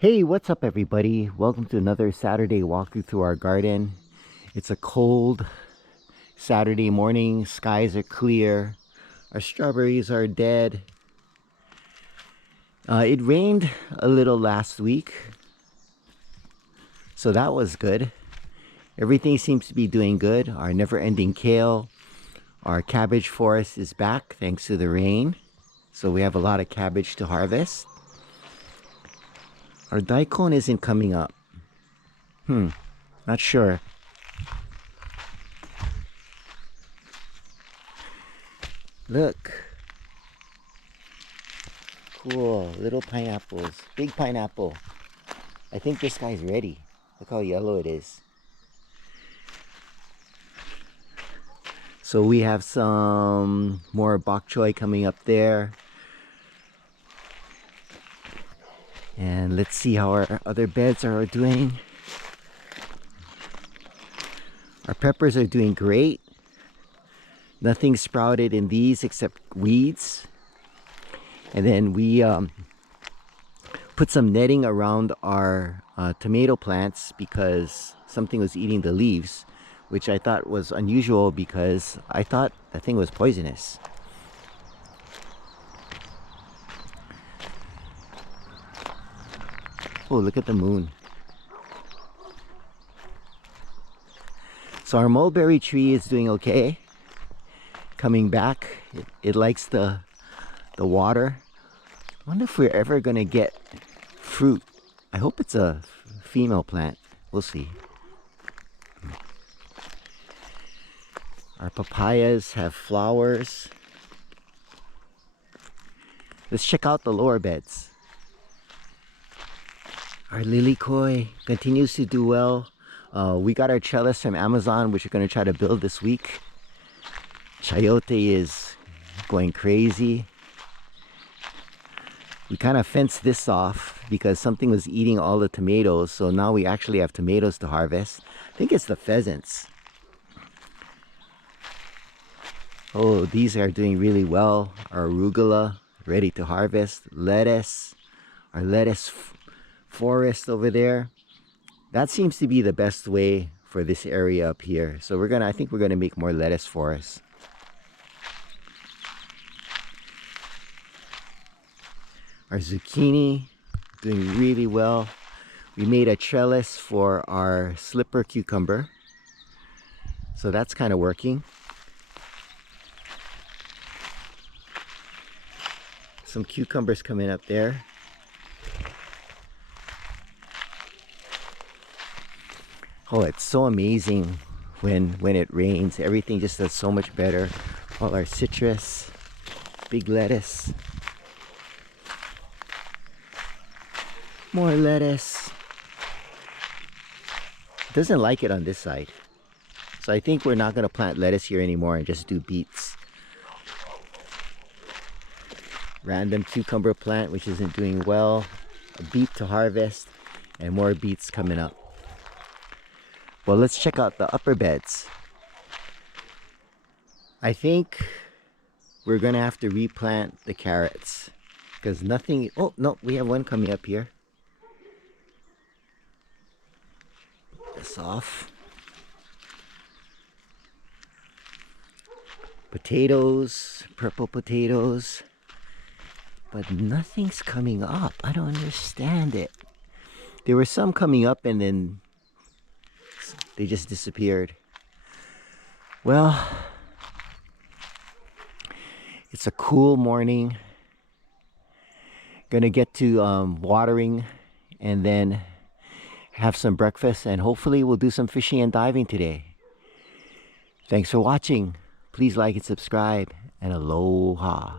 Hey, what's up everybody? Welcome to another Saturday walkthrough through our garden. It's a cold Saturday morning. Skies are clear. Our strawberries are dead. It rained a little last week, so that was good. Everything seems to be doing good. Our never-ending kale, our cabbage forest is back thanks to the rain. So we have a lot of cabbage to harvest. Our daikon isn't coming up. Not sure. Look. Cool. Little pineapples. Big pineapple. I think this guy's ready. Look how yellow it is. So we have some more bok choy coming up there. And let's see how our other beds are doing. Our peppers are doing great. Nothing sprouted in these except weeds. And then we put some netting around our tomato plants because something was eating the leaves, which I thought was unusual because I thought that thing was poisonous. Oh, look at the moon. So our mulberry tree is doing okay. Coming back. It likes the water. I wonder if we're ever gonna get fruit. I hope it's a female plant. We'll see. Our papayas have flowers. Let's check out the lower beds. Our lily koi continues to do well. We got our trellis from Amazon, which we're going to try to build this week. Chayote is going crazy. We kind of fenced this off because something was eating all the tomatoes, so now we actually have tomatoes to harvest. I think it's the pheasants. Oh, these are doing really well. Our arugula ready to harvest. Lettuce. Our lettuce forest over there. That seems to be the best way for this area up here. So I think we're gonna make more lettuce forests. Our zucchini doing really well. We made a trellis for our slipper cucumber, so that's kind of working. Some cucumbers coming up there. Oh, it's so amazing when it rains. Everything just does so much better. All our citrus, big lettuce, more lettuce. Doesn't like it on this side. So I think we're not going to plant lettuce here anymore and just do beets. Random cucumber plant which isn't doing well. A beet to harvest and more beets coming up. Well, let's check out the upper beds. I think we're gonna have to replant the carrots because nothing. Oh no, we have one coming up here. Put this off. Potatoes, purple potatoes, but nothing's coming up. I don't understand it. There were some coming up and then they just disappeared. Well, it's a cool morning. Gonna get to watering and then have some breakfast, and hopefully we'll do some fishing and diving today. Thanks for watching. Please like and subscribe, and aloha.